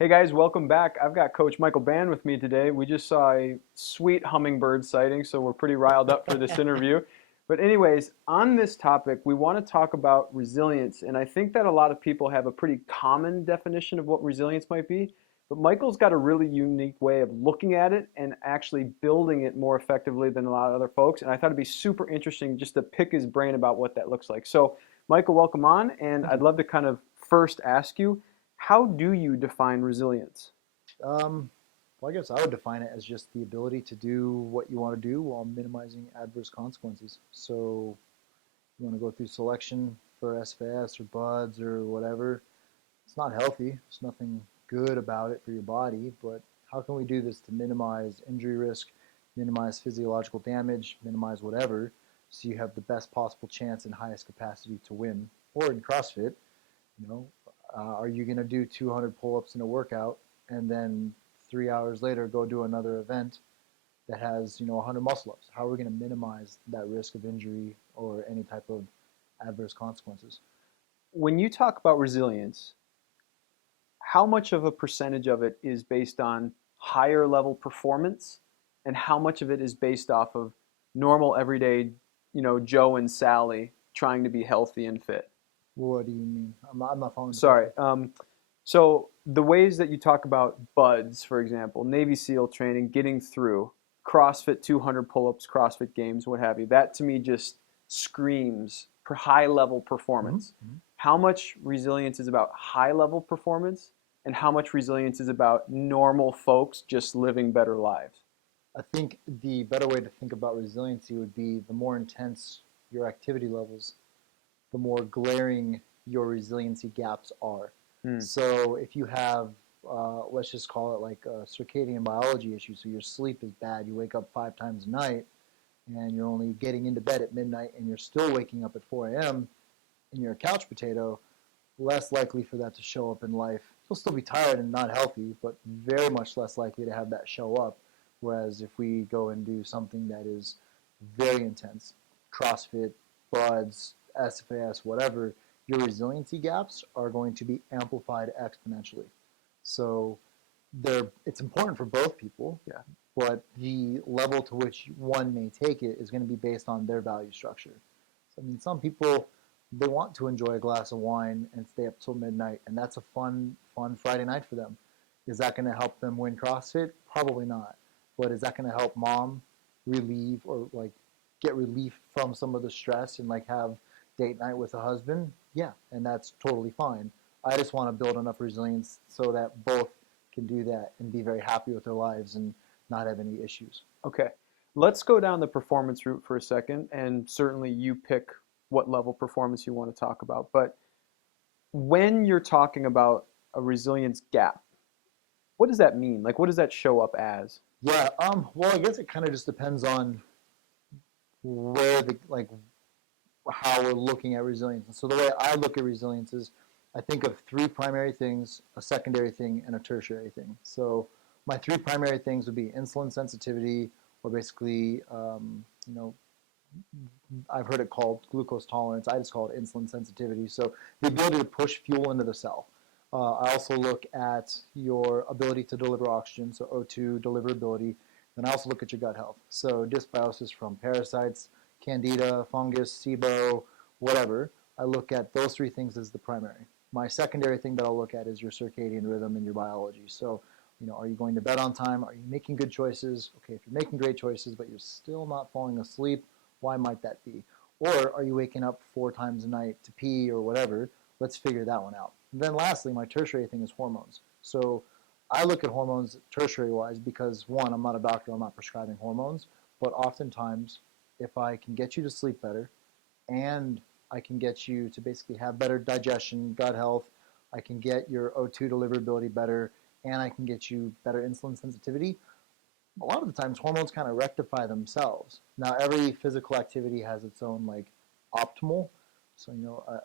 Hey guys, welcome back. I've got Coach Michael Bann with me today. We just saw a sweet hummingbird sighting, so we're pretty riled up for this interview. But anyways, on this topic, we want to talk about resilience, and I think that a lot of people have a pretty common definition of what resilience might be, but Michael's got a really unique way of looking at it and actually building it more effectively than a lot of other folks, and I thought it'd be super interesting just to pick his brain about what that looks like. So, Michael, welcome on, and Thank I'd you. love to kind of first ask you, how do you define resilience? Um, well, I guess I would define it as just the ability to do what you want to do while minimizing adverse consequences. So you want to go through selection for SFAS or buds or whatever. It's not healthy. There's nothing good about it for your body. But how can we do this to minimize injury risk, minimize physiological damage, minimize whatever, so you have the best possible chance and highest capacity to win? Or in CrossFit, You know, are you going to do 200 pull-ups in a workout and then 3 hours later go do another event that has 100 muscle-ups? How are we going to minimize that risk of injury or any type of adverse consequences? When you talk about resilience, how much of a percentage of it is based on higher level performance and how much of it is based off of normal everyday, Joe and Sally trying to be healthy and fit? What do you mean? I'm not following the Sorry. question. So the ways that you talk about buds, for example, Navy SEAL training, getting through CrossFit 200 pull-ups, CrossFit games, what have you, that to me just screams for high level performance. Mm-hmm. How much resilience is about high level performance and how much resilience is about normal folks just living better lives? I think the better way to think about resiliency would be the more intense your activity levels, the more glaring your resiliency gaps are. Hmm. So if you have, let's just call it like a circadian biology issue, so your sleep is bad, you wake up 5 times a night, and you're only getting into bed at midnight, and you're still waking up at 4 a.m., and you're a couch potato, less likely for that to show up in life. You'll still be tired and not healthy, but very much less likely to have that show up. Whereas if we go and do something that is very intense, CrossFit, buds, SFAS, whatever, your resiliency gaps are going to be amplified exponentially. So it's important for both people, Yeah. but the level to which one may take it is going to be based on their value structure. So, I mean, some people, they want to enjoy a glass of wine and stay up till midnight, and that's a fun Friday night for them. Is that going to help them win CrossFit? Probably not. But is that going to help mom relieve or like get relief from some of the stress and like have date night with a husband? Yeah, and that's totally fine. I just want to build enough resilience so that both can do that and be very happy with their lives and not have any issues. Okay. Let's go down the performance route for a second, and certainly you pick what level performance you want to talk about. But when you're talking about a resilience gap, what does that mean? Like, what does that show up as? Yeah, well, I guess it kind of just depends on where the like how we're looking at resilience. And so the way I look at resilience is I think of three primary things, a secondary thing, and a tertiary thing. So my three primary things would be insulin sensitivity, or basically, you know, I've heard it called glucose tolerance. I just call it insulin sensitivity. So the ability to push fuel into the cell. I also look at your ability to deliver oxygen, so O2 deliverability. Then I also look at your gut health. So dysbiosis from parasites, candida, fungus, SIBO, whatever. I look at those three things as the primary. My secondary thing that I'll look at is your circadian rhythm and your biology. So, are you going to bed on time? Are you making good choices? Okay, if you're making great choices, but you're still not falling asleep, why might that be? Or are you waking up 4 times a night to pee or whatever? Let's figure that one out. And then lastly, my tertiary thing is hormones. So I look at hormones tertiary wise because one, I'm not a doctor, I'm not prescribing hormones, but oftentimes if I can get you to sleep better and I can get you to basically have better digestion, gut health, I can get your O2 deliverability better, and I can get you better insulin sensitivity, a lot of the times hormones kind of rectify themselves. Now every physical activity has its own like optimal. So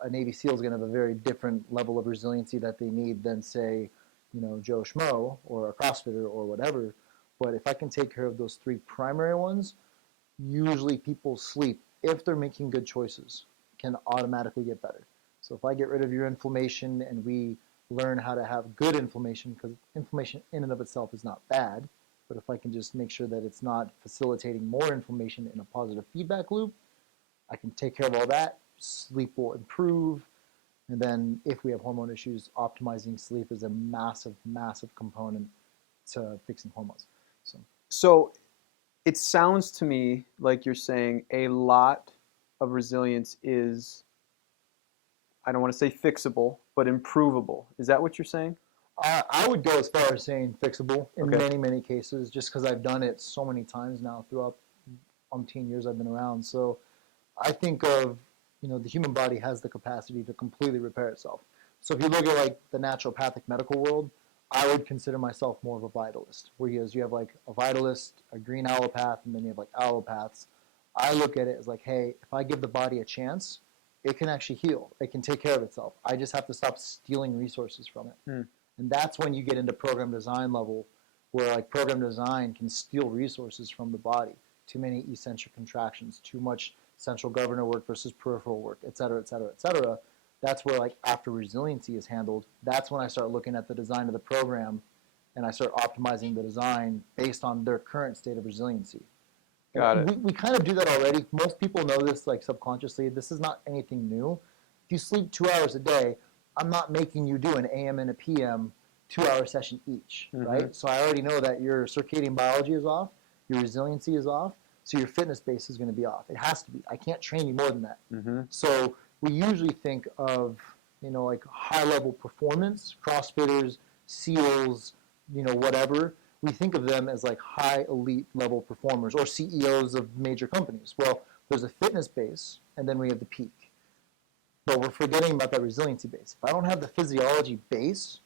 a Navy SEAL is going to have a very different level of resiliency that they need than say Joe Schmo or a CrossFitter or whatever. But if I can take care of those three primary ones, usually people's sleep, if they're making good choices, can automatically get better. So if I get rid of your inflammation and we learn how to have good inflammation, because inflammation in and of itself is not bad. But if I can just make sure that it's not facilitating more inflammation in a positive feedback loop, I can take care of all that. Sleep will improve. And then if we have hormone issues, optimizing sleep is a massive, massive component to fixing hormones. So it sounds to me like you're saying a lot of resilience is, I don't want to say fixable, but improvable. Is that what you're saying? I would go as far as saying fixable in Okay. many, many cases, just because I've done it so many times now throughout umpteen years I've been around. So I think of, the human body has the capacity to completely repair itself. So if you look at like the naturopathic medical world, I would consider myself more of a vitalist, whereas you have like a vitalist, a green allopath, and then you have like allopaths. I look at it as like, hey, if I give the body a chance, it can actually heal. It can take care of itself. I just have to stop stealing resources from it. And that's when you get into program design level, where like program design can steal resources from the body. Too many eccentric contractions, too much central governor work versus peripheral work, et cetera, et cetera, et cetera. That's where like after resiliency is handled, that's when I start looking at the design of the program and I start optimizing the design based on their current state of resiliency. Got it. We kind of do that already. Most people know this like subconsciously. This is not anything new. If you sleep 2 hours a day, I'm not making you do an AM and a PM 2-hour session each, right? So I already know that your circadian biology is off, your resiliency is off, so your fitness base is going to be off. It has to be. I can't train you more than that. So we usually think of, like high-level performance, CrossFitters, SEALs, whatever. We think of them as like high elite level performers or CEOs of major companies. Well, there's a fitness base, and then we have the peak. But we're forgetting about that resiliency base. If I don't have the physiology base,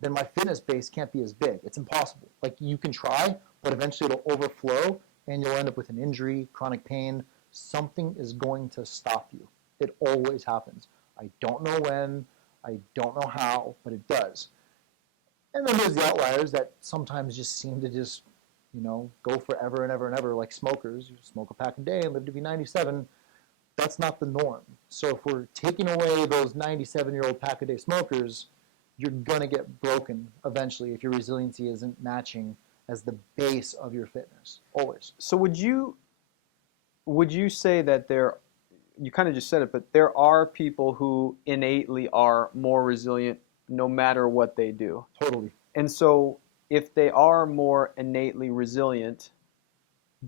then my fitness base can't be as big. It's impossible. Like you can try, but eventually it'll overflow and you'll end up with an injury, chronic pain. Something is going to stop you. It always happens. I don't know when, I don't know how, but it does. And then there's the outliers that sometimes just seem to just, go forever and ever and ever, like smokers. You smoke a pack a day and live to be 97. That's not the norm. So if we're taking away those 97-year-old pack-a-day smokers, you're going to get broken eventually if your resiliency isn't matching as the base of your fitness, always. So would you say that you kind of just said it, but there are people who innately are more resilient no matter what they do? Totally. And so if they are more innately resilient,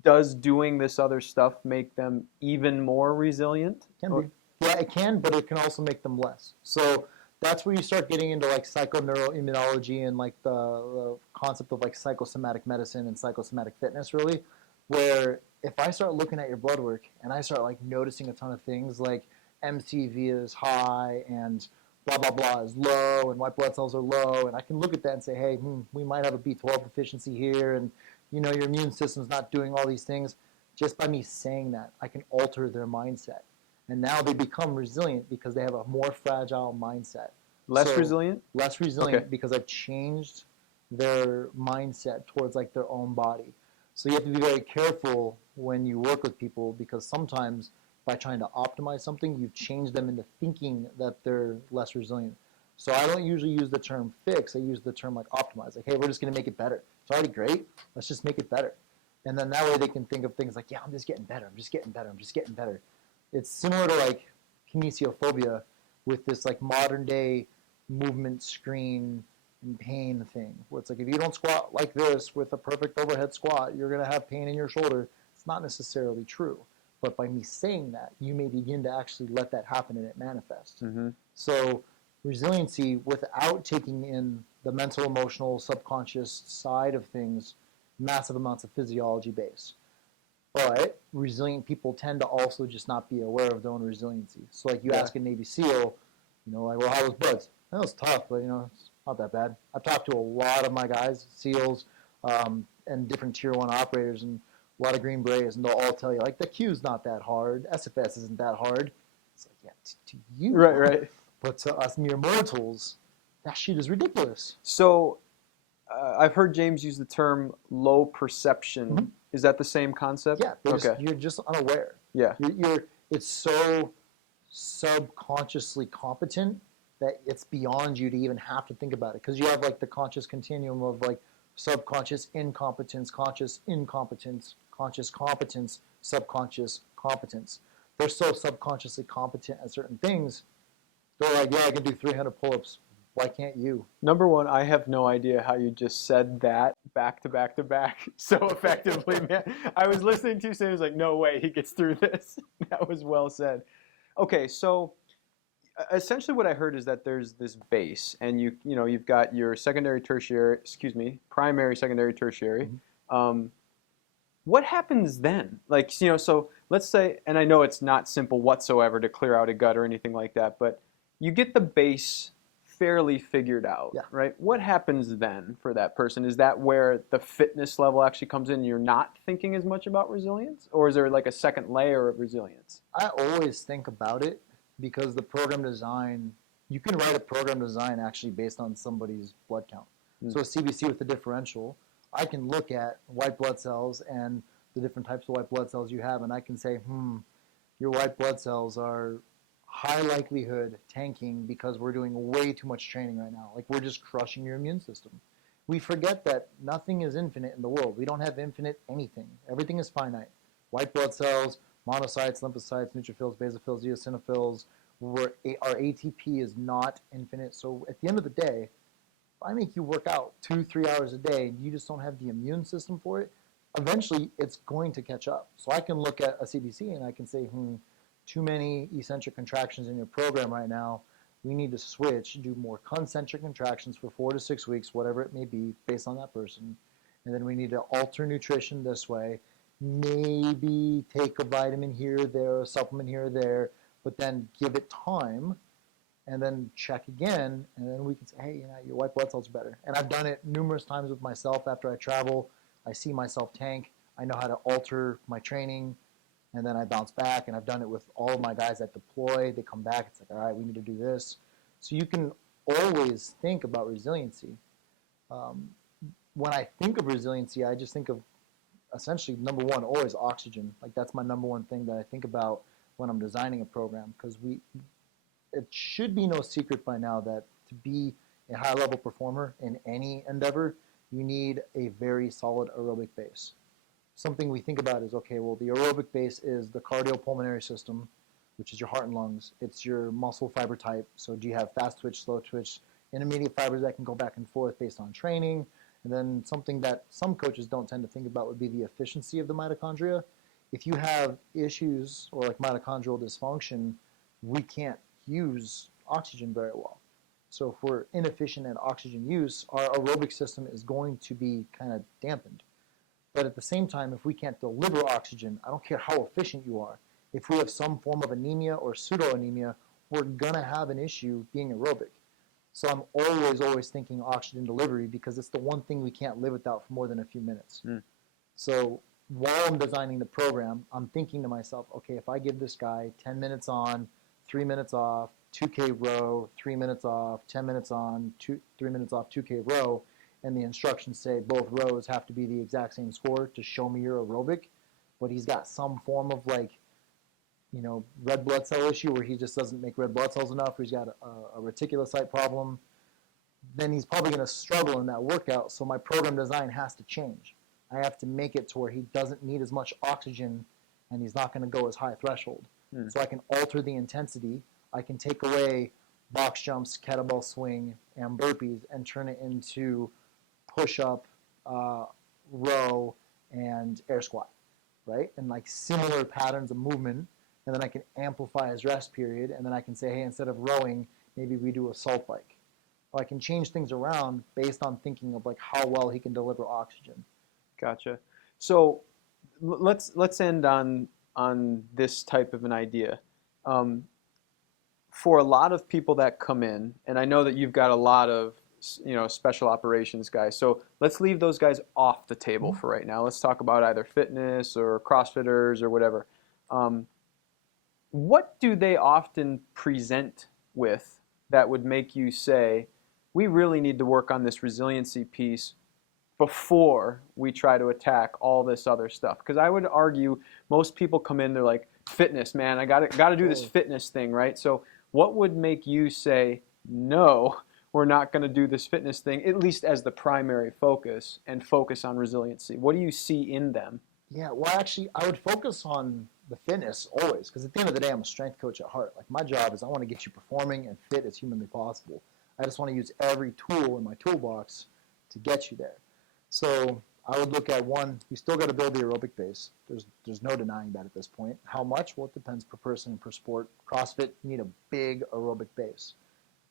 does doing this other stuff make them even more resilient? Can be. Yeah, it can, but it can also make them less. So that's where you start getting into like psychoneuroimmunology and like the concept of like psychosomatic medicine and psychosomatic fitness, really, where if I start looking at your blood work and I start like noticing a ton of things like MCV is high and blah, blah, blah is low and white blood cells are low, and I can look at that and say, hey, we might have a B12 deficiency here, and your immune system's not doing all these things. Just by me saying that, I can alter their mindset. And now they become resilient because they have a more fragile mindset. Less resilient? Less resilient, okay, because I've changed their mindset towards like their own body. So you have to be very careful when you work with people, because sometimes by trying to optimize something, you've changed them into thinking that they're less resilient. So I don't usually use the term fix. I use the term like optimize. Like, hey, we're just going to make it better. It's already great. Let's just make it better. And then that way they can think of things like, yeah, I'm just getting better. I'm just getting better. I'm just getting better. It's similar to like kinesiophobia with this like modern day movement screen and pain thing, where it's like if you don't squat like this with a perfect overhead squat, you're going to have pain in your shoulder. It's not necessarily true. But by me saying that, you may begin to actually let that happen and it manifests. So resiliency, without taking in the mental, emotional, subconscious side of things, massive amounts of physiology base. But resilient people tend to also just not be aware of their own resiliency. So like you ask a Navy SEAL, like, well, how was Buds? That was tough, but it's not that bad. I've talked to a lot of my guys, SEALs, and different Tier 1 operators, and a lot of Green Berets, and they'll all tell you, like, the Q's not that hard, SFS isn't that hard. It's like, yeah, to you. Right. But to us mere mortals, that shit is ridiculous. So I've heard James use the term low perception. Is that the same concept? Yeah, you're just unaware. Yeah. It's so subconsciously competent that it's beyond you to even have to think about it, because you have like the conscious continuum of like subconscious incompetence, conscious incompetence, conscious competence, subconscious competence. They're so subconsciously competent at certain things. They're like, yeah, I can do 300 pull-ups. Why can't you? Number one, I have no idea how you just said that back to back to back so effectively, man. I was listening to you saying, I was like, no way he gets through this. That was well said. Okay, so essentially what I heard is that there's this base, and you've got your secondary, tertiary, primary, secondary, tertiary. Mm-hmm. What happens then? Like, so let's say, and I know it's not simple whatsoever to clear out a gut or anything like that, but you get the base fairly figured out, Yeah. right? What happens then for that person? Is that where the fitness level actually comes in? You're not thinking as much about resilience? Or is there like a second layer of resilience? I always think about it, because the program design, you can write a program design actually based on somebody's blood count. So a CBC with the differential, I can look at white blood cells and the different types of white blood cells you have, and I can say, your white blood cells are high likelihood tanking because we're doing way too much training right now. Like, we're just crushing your immune system. We forget that nothing is infinite in the world. We don't have infinite anything. Everything is finite. White blood cells, monocytes, lymphocytes, neutrophils, basophils, eosinophils. Our ATP is not infinite. So at the end of the day, if I make you work out 2-3 hours a day and you just don't have the immune system for it, eventually it's going to catch up. So I can look at a CBC and I can say, too many eccentric contractions in your program right now. We need to switch, do more concentric contractions for 4 to 6 weeks, whatever it may be, based on that person. And then we need to alter nutrition this way. Maybe take a vitamin here or there, a supplement here or there, but then give it time, and then check again, and then we can say, hey, your white blood cells are better. And I've done it numerous times with myself. After I travel, I see myself tank. I know how to alter my training, and then I bounce back. And I've done it with all of my guys that deploy. They come back. It's like, all right, we need to do this. So you can always think about resiliency. When I think of resiliency, I just think of essentially, number one, always oxygen. Like, that's my number one thing that I think about when I'm designing a program, because it should be no secret by now that to be a high-level performer in any endeavor, you need a very solid aerobic base. Something we think about is, okay, well, the aerobic base is the cardiopulmonary system, which is your heart and lungs. It's your muscle fiber type. So do you have fast twitch, slow twitch, intermediate fibers that can go back and forth based on training? And then something that some coaches don't tend to think about would be the efficiency of the mitochondria. If you have issues or like mitochondrial dysfunction, we can't use oxygen very well. So if we're inefficient at oxygen use, our aerobic system is going to be kind of dampened. But at the same time, if we can't deliver oxygen, I don't care how efficient you are. If we have some form of anemia or pseudoanemia, we're going to have an issue being aerobic. So I'm always thinking oxygen delivery, because it's the one thing we can't live without for more than a few minutes. So while I'm designing the program, I'm thinking to myself, okay, if I give this guy 10 minutes on, 3 minutes off, 2K row, 3 minutes off, 10 minutes on, 3 minutes off, 2K row, and the instructions say both rows have to be the exact same score to show me your aerobic, but he's got some form of like, red blood cell issue where he just doesn't make red blood cells enough, or he's got a reticulocyte problem, then he's probably going to struggle in that workout. So my program design has to change. I have to make it to where he doesn't need as much oxygen and he's not going to go as high threshold. So I can alter the intensity. I can take away box jumps, kettlebell swing, and burpees and turn it into push-up, row, and air squat, right? And like similar patterns of movement. And then I can amplify his rest period. And then I can say, hey, instead of rowing, maybe we do a salt bike. Or I can change things around based on thinking of like how well he can deliver oxygen. Gotcha. So let's end on this type of an idea. For a lot of people that come in, and I know that you've got a lot of special operations guys, so let's leave those guys off the table for right now. Let's talk about either fitness or CrossFitters or whatever. What do they often present with that would make you say, we really need to work on this resiliency piece before we try to attack all this other stuff? Because I would argue most people come in, they're like, fitness, man, I got to do this fitness thing, right? So what would make you say, no, we're not going to do this fitness thing, at least as the primary focus, and focus on resiliency? What do you see in them? Yeah, well, actually, I would focus on the fitness always, because at the end of the day, I'm a strength coach at heart. Like, my job is I want to get you performing and fit as humanly possible. I just want to use every tool in my toolbox to get you there. So I would look at one, you still got to build the aerobic base. There's no denying that at this point. How much? Well, it depends per person and per sport. CrossFit, you need a big aerobic base.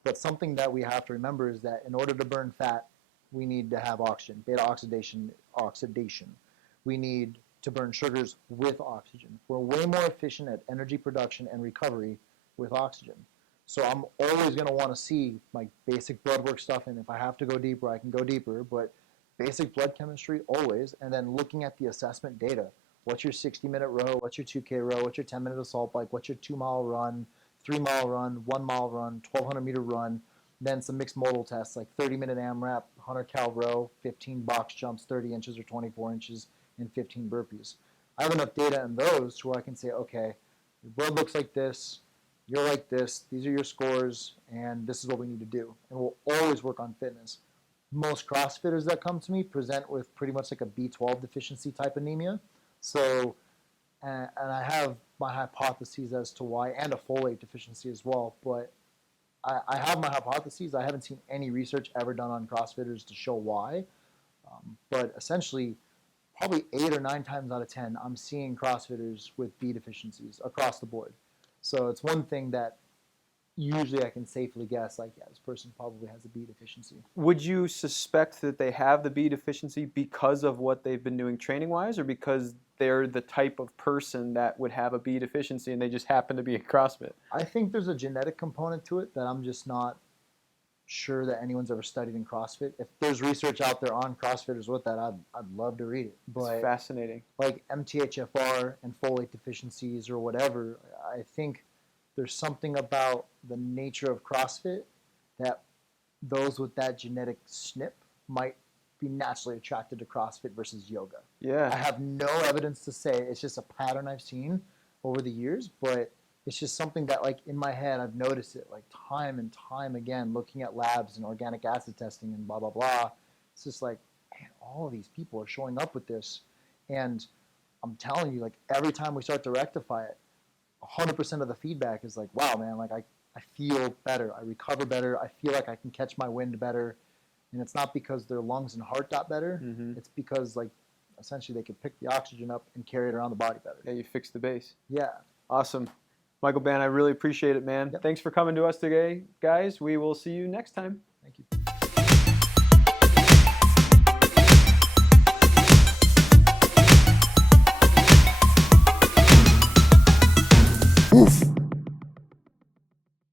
But something that we have to remember is that in order to burn fat, we need to have oxygen, beta oxidation. We need to burn sugars with oxygen. We're way more efficient at energy production and recovery with oxygen. So I'm always going to want to see my basic blood work stuff, and if I have to go deeper, I can go deeper, but basic blood chemistry always, and then looking at the assessment data. What's your 60-minute row? What's your 2K row? What's your 10-minute assault bike? What's your 2-mile run, 3-mile run, 1-mile run, 1,200-meter run? Then some mixed modal tests like 30-minute AMRAP, 100-cal row, 15 box jumps, 30 inches or 24 inches, and 15 burpees. I have enough data in those to where I can say, okay, your blood looks like this, you're like this, these are your scores, and this is what we need to do. And we'll always work on fitness. Most CrossFitters that come to me present with pretty much like a B12 deficiency type anemia. So, and I have my hypotheses as to why, and a folate deficiency as well, but I have my hypotheses. I haven't seen any research ever done on CrossFitters to show why. But essentially, probably 8 or 9 times out of 10, I'm seeing CrossFitters with B deficiencies across the board. So it's one thing that usually I can safely guess, like, yeah, this person probably has a B deficiency. Would you suspect that they have the B deficiency because of what they've been doing training-wise, or because they're the type of person that would have a B deficiency and they just happen to be in CrossFit? I think there's a genetic component to it that I'm just not sure that anyone's ever studied in CrossFit. If there's research out there on CrossFitters with that, I'd love to read it. But it's fascinating. Like MTHFR and folate deficiencies or whatever, I think there's something about the nature of CrossFit that those with that genetic SNP might be naturally attracted to CrossFit versus yoga. Yeah. I have no evidence to say. It's just a pattern I've seen over the years, but it's just something that, like, in my head, I've noticed it, like, time and time again, looking at labs and organic acid testing and blah, blah, blah. It's just like, man, all of these people are showing up with this. And I'm telling you, like, every time we start to rectify it, 100% of the feedback is like, wow, man, like, I feel better. I recover better. I feel like I can catch my wind better. And it's not because their lungs and heart got better. Mm-hmm. It's because, like, essentially they could pick the oxygen up and carry it around the body better. Yeah, you fixed the base. Yeah. Awesome. Michael Bann, I really appreciate it, man. Yep. Thanks for coming to us today, guys. We will see you next time. Thank you.